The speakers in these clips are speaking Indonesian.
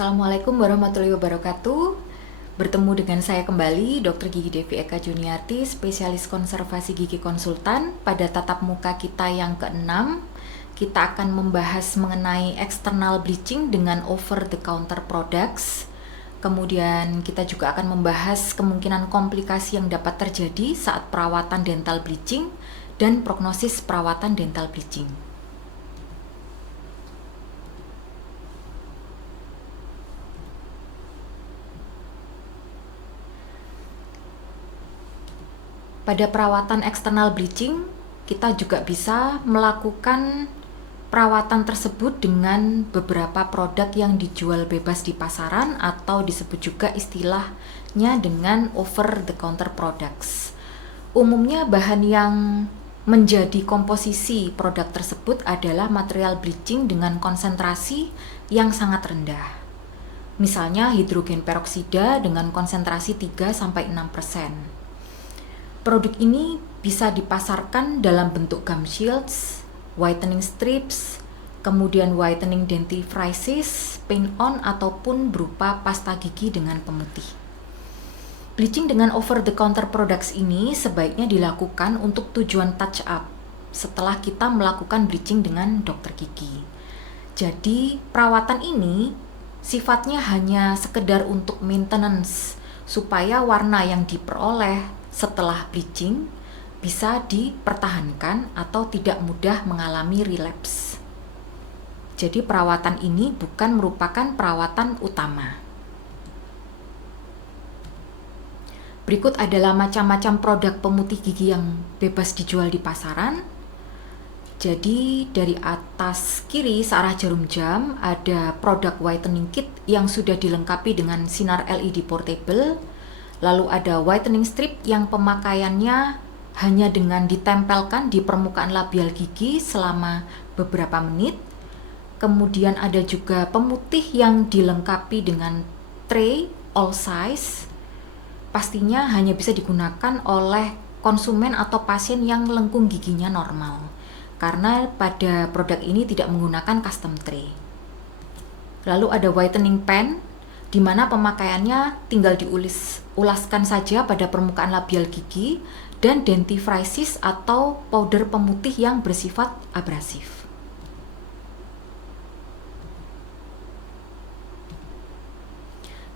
Assalamualaikum warahmatullahi wabarakatuh. Bertemu dengan saya kembali, Dr. Gigi Devi Eka Juniarti, spesialis konservasi gigi konsultan. Pada tatap muka kita yang ke-6, kita akan membahas mengenai external bleaching dengan over the counter products. Kemudian kita juga akan membahas kemungkinan komplikasi yang dapat terjadi saat perawatan dental bleaching dan prognosis perawatan dental bleaching. Pada perawatan eksternal bleaching, kita juga bisa melakukan perawatan tersebut dengan beberapa produk yang dijual bebas di pasaran atau disebut juga istilahnya dengan over the counter products. Umumnya bahan yang menjadi komposisi produk tersebut adalah material bleaching dengan konsentrasi yang sangat rendah. Misalnya hidrogen peroksida dengan konsentrasi 3-6%. Produk ini bisa dipasarkan dalam bentuk gum shields, whitening strips, kemudian whitening dentifrices, paint on, ataupun berupa pasta gigi dengan pemutih. Bleaching dengan over the counter products ini sebaiknya dilakukan untuk tujuan touch up setelah kita melakukan bleaching dengan dokter gigi. Jadi perawatan ini sifatnya hanya sekedar untuk maintenance supaya warna yang diperoleh setelah bleaching bisa dipertahankan atau tidak mudah mengalami relapse. Jadi perawatan ini bukan merupakan perawatan utama. Berikut adalah macam-macam produk pemutih gigi yang bebas dijual di pasaran. Jadi dari atas kiri searah jarum jam ada produk whitening kit yang sudah dilengkapi dengan sinar LED portable. Lalu ada whitening strip yang pemakaiannya hanya dengan ditempelkan di permukaan labial gigi selama beberapa menit. Kemudian ada juga pemutih yang dilengkapi dengan tray all size. Pastinya hanya bisa digunakan oleh konsumen atau pasien yang lengkung giginya normal. Karena pada produk ini tidak menggunakan custom tray. Lalu ada whitening pen, di mana pemakaiannya tinggal diulaskan saja pada permukaan labial gigi, dan dentifrices atau powder pemutih yang bersifat abrasif.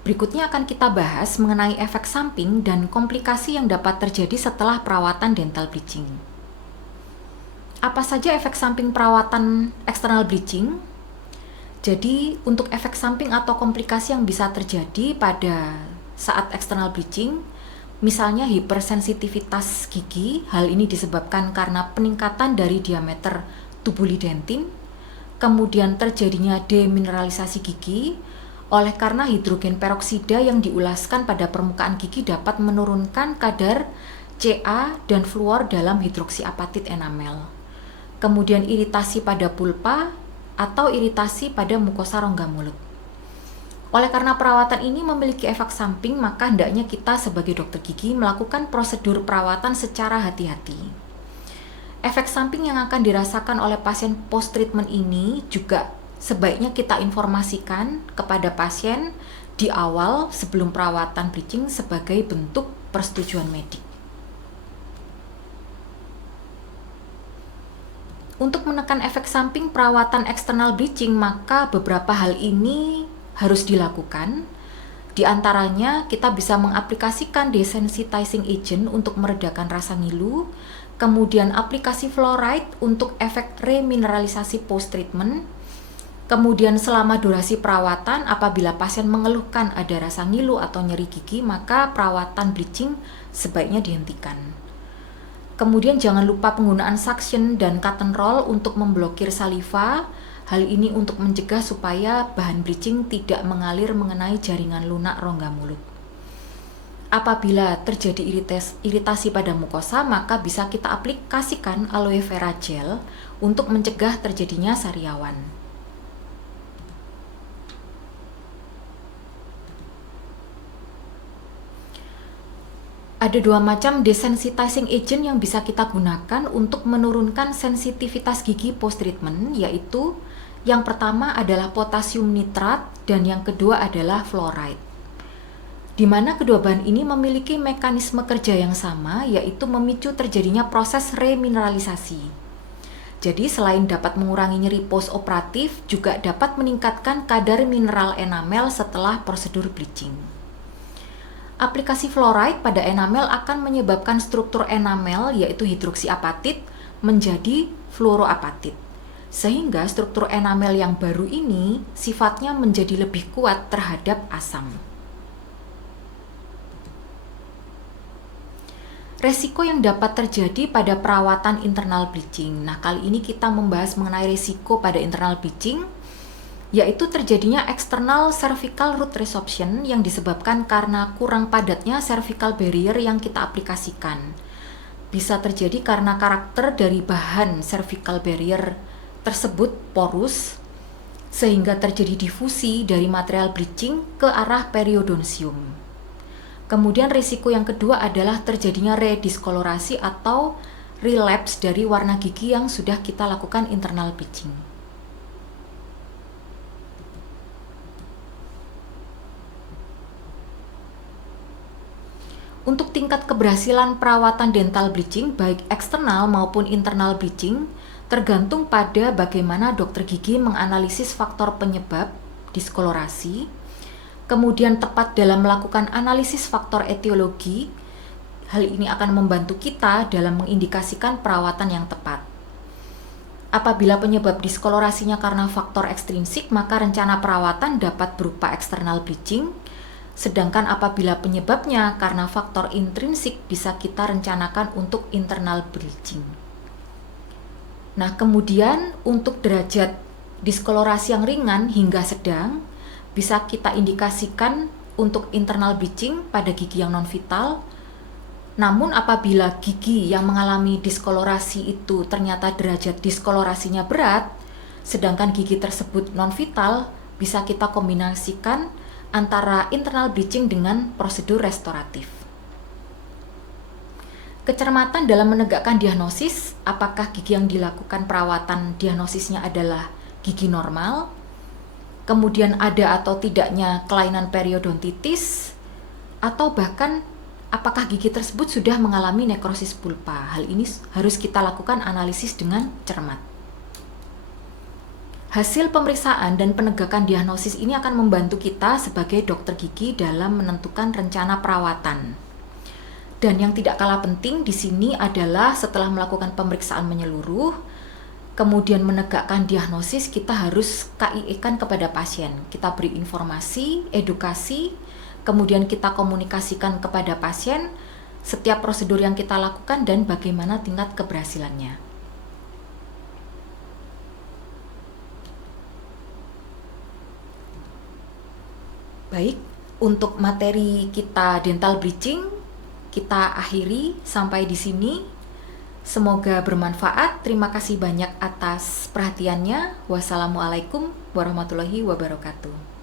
Berikutnya akan kita bahas mengenai efek samping dan komplikasi yang dapat terjadi setelah perawatan dental bleaching. Apa saja efek samping perawatan external bleaching? Jadi, untuk efek samping atau komplikasi yang bisa terjadi pada saat external bleaching, misalnya hipersensitivitas gigi, hal ini disebabkan karena peningkatan dari diameter tubuli dentin, kemudian terjadinya demineralisasi gigi, oleh karena hidrogen peroksida yang diulaskan pada permukaan gigi dapat menurunkan kadar Ca dan fluor dalam hidroksiapatit enamel. Kemudian iritasi pada pulpa, atau iritasi pada mukosa rongga mulut. Oleh karena perawatan ini memiliki efek samping, maka hendaknya kita sebagai dokter gigi melakukan prosedur perawatan secara hati-hati. Efek samping yang akan dirasakan oleh pasien post-treatment ini juga sebaiknya kita informasikan kepada pasien di awal sebelum perawatan bleaching sebagai bentuk persetujuan medik. Untuk menekan efek samping perawatan eksternal bleaching, maka beberapa hal ini harus dilakukan. Di antaranya, kita bisa mengaplikasikan desensitizing agent untuk meredakan rasa ngilu, kemudian aplikasi fluoride untuk efek remineralisasi post-treatment, kemudian selama durasi perawatan, apabila pasien mengeluhkan ada rasa ngilu atau nyeri gigi, maka perawatan bleaching sebaiknya dihentikan. Kemudian jangan lupa penggunaan suction dan cotton roll untuk memblokir saliva. Hal ini untuk mencegah supaya bahan bleaching tidak mengalir mengenai jaringan lunak rongga mulut. Apabila terjadi iritasi pada mukosa, maka bisa kita aplikasikan aloe vera gel untuk mencegah terjadinya sariawan. Ada dua macam desensitizing agent yang bisa kita gunakan untuk menurunkan sensitivitas gigi post-treatment, yaitu Yang pertama adalah potasium nitrat dan yang kedua adalah fluoride. Di mana kedua bahan ini memiliki mekanisme kerja yang sama, yaitu memicu terjadinya proses remineralisasi. Jadi selain dapat mengurangi nyeri postoperatif, juga dapat meningkatkan kadar mineral enamel setelah prosedur bleaching. Aplikasi fluoride pada enamel akan menyebabkan struktur enamel, yaitu hidroksiapatit, menjadi fluoroapatit. Sehingga struktur enamel yang baru ini sifatnya menjadi lebih kuat terhadap asam. Resiko yang dapat terjadi pada perawatan internal bleaching. Nah, kali ini kita membahas mengenai resiko pada internal bleaching, yaitu terjadinya external cervical root resorption yang disebabkan karena kurang padatnya cervical barrier yang kita aplikasikan. Bisa terjadi karena karakter dari bahan cervical barrier tersebut porus, sehingga terjadi difusi dari material bleaching ke arah periodontium. Kemudian risiko yang kedua adalah terjadinya rediskolorasi atau relapse dari warna gigi yang sudah kita lakukan internal bleaching. Untuk tingkat keberhasilan perawatan dental bleaching, baik eksternal maupun internal bleaching, tergantung pada bagaimana dokter gigi menganalisis faktor penyebab diskolorasi, kemudian tepat dalam melakukan analisis faktor etiologi. Hal ini akan membantu kita dalam mengindikasikan perawatan yang tepat. Apabila penyebab diskolorasinya karena faktor ekstrinsik, maka rencana perawatan dapat berupa eksternal bleaching, sedangkan apabila penyebabnya karena faktor intrinsik, bisa kita rencanakan untuk internal bleaching. Nah, kemudian untuk derajat diskolorasi yang ringan hingga sedang, bisa kita indikasikan untuk internal bleaching pada gigi yang non-vital. Namun apabila gigi yang mengalami diskolorasi itu ternyata derajat diskolorasinya berat, sedangkan gigi tersebut non-vital, bisa kita kombinasikan antara internal bleaching dengan prosedur restoratif. Kecermatan dalam menegakkan diagnosis, apakah gigi yang dilakukan perawatan diagnosisnya adalah gigi normal, kemudian ada atau tidaknya kelainan periodontitis, atau bahkan apakah gigi tersebut sudah mengalami nekrosis pulpa. Hal ini harus kita lakukan analisis dengan cermat. Hasil pemeriksaan dan penegakan diagnosis ini akan membantu kita sebagai dokter gigi dalam menentukan rencana perawatan. Dan yang tidak kalah penting di sini adalah setelah melakukan pemeriksaan menyeluruh, kemudian menegakkan diagnosis, kita harus KIE-kan kepada pasien. Kita beri informasi, edukasi, kemudian kita komunikasikan kepada pasien setiap prosedur yang kita lakukan dan bagaimana tingkat keberhasilannya. Baik, untuk materi kita dental bleaching, kita akhiri sampai di sini. Semoga bermanfaat. Terima kasih banyak atas perhatiannya. Wassalamualaikum warahmatullahi wabarakatuh.